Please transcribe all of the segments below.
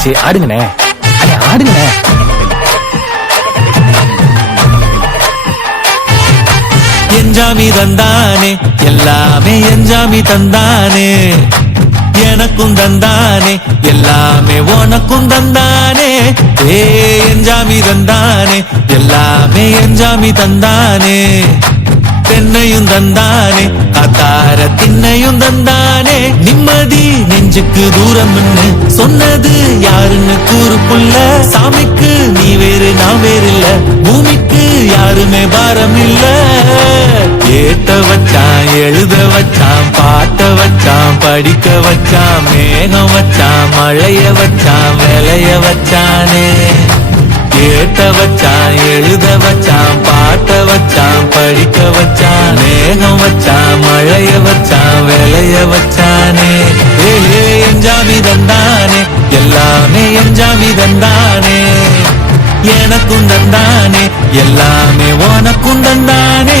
வந்துருச்சு, ஆடுங்கண்ணே, ஆடுங்கண்ணே. என்ஜாமி தந்தானே, எல்லாமே என்ஜாமி தந்தானே, எனக்கும் தந்தானே, எல்லாமே உனக்கும் தந்தானே. என்ஜாமி தந்தானே, எல்லாமே என்ஜாமி தந்தானே, தென்னையும் தந்தானே, காத்தார திண்ணையும் தந்தானே. நிம்மதி நெஞ்சுக்கு தூரம்னு சொன்னது யாருன்னு கூறுக்குள்ள, சாமிக்கு நீ வேறு நான் வேறு இல்ல, பூமிக்கு யாருமே பாரம் இல்ல. ஏத்த வச்சான், எழுத வச்சான், பாட்ட வச்சான், படிக்க வச்சான், மேகம் வச்சான், மழைய வச்சான், விளைய வச்சானே. ஏத்த வச்சான், எழுத வச்சான், பாட்ட வச்சான், படிக்க வச்சான், மேகம் வச்சான், மழைய வச்சான், விளைய வச்சானே. என்ஜாமி தந்தானே, எல்லாமே என்ஜாமி தந்தானே, எனக்கும் தந்தானே, எல்லாமே உனக்கும் தந்தானே.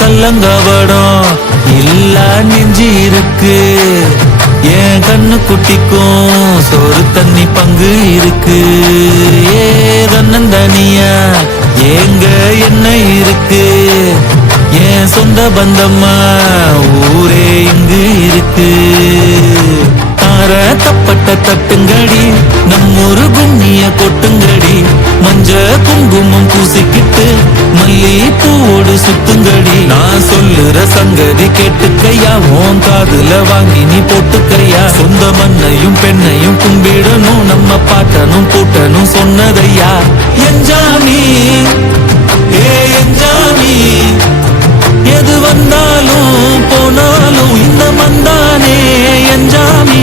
கள்ளங்கபடம் இல்ல நெஞ்சு இருக்கு, என் கண்ணு குட்டிக்கும் சோறு தண்ணி பங்கு இருக்கு. தன்னந்தனியா எங்க என்ன இருக்கு, என் சொந்த பந்தம்மா ஊரே இங்கு இருக்கு. தார தப்பட்ட தட்டுங்கடி, நம்மொரு கும்மிய கொட்டுங்கடி, மஞ்ச குங்குமம் பூசிக்கிட்டு மல்லி பூவோடு சுத்துங்கடி. நான் சொல்லுற சங்கதி கேட்டுக்கையா, உன் காதுல வாங்கி நீ போட்டுக்கையா. சொந்த மண்ணையும் பெண்ணையும் கும்பிடணும், நம்ம பாட்டனும் கூட்டனும் சொன்னதையா. என்ஜாமி என்ஜாமி, எது வந்தாலும் போனாலும் இந்த மந்தானே என்ஜாமி.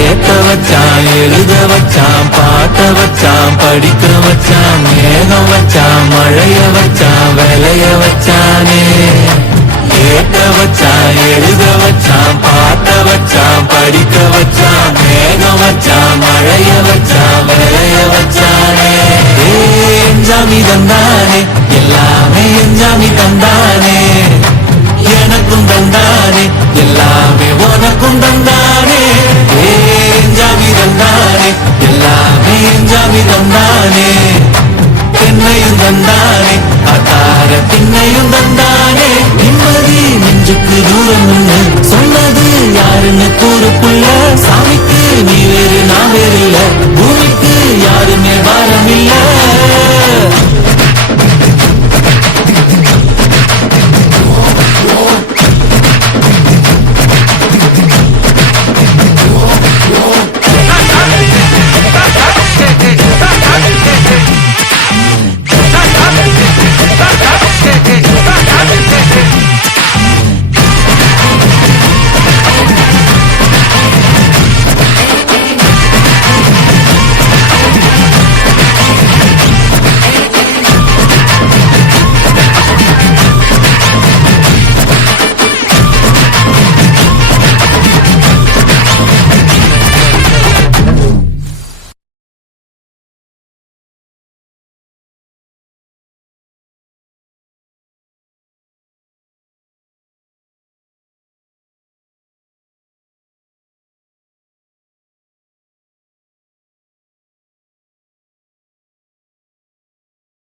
ஏத்த வச்சான், எழுத வச்சான், பாட்ட வச்சான், படிக்க வச்சான், மேகம் வச்சான், மழைய வச்சான், விளைய வச்சானே. ஏத்த வச்சான், எழுத வச்சான், பாட்ட வச்சான், படிக்க வச்சான், மேகம் வச்சான், மழைய வச்சான், விளைய வச்சானே. என்ஜாமி தந்தானே, எல்லாமே என்ஜாமி தந்தானே, எனக்கும் தந்தானே, எல்லாமே உனக்கும் தந்தானே.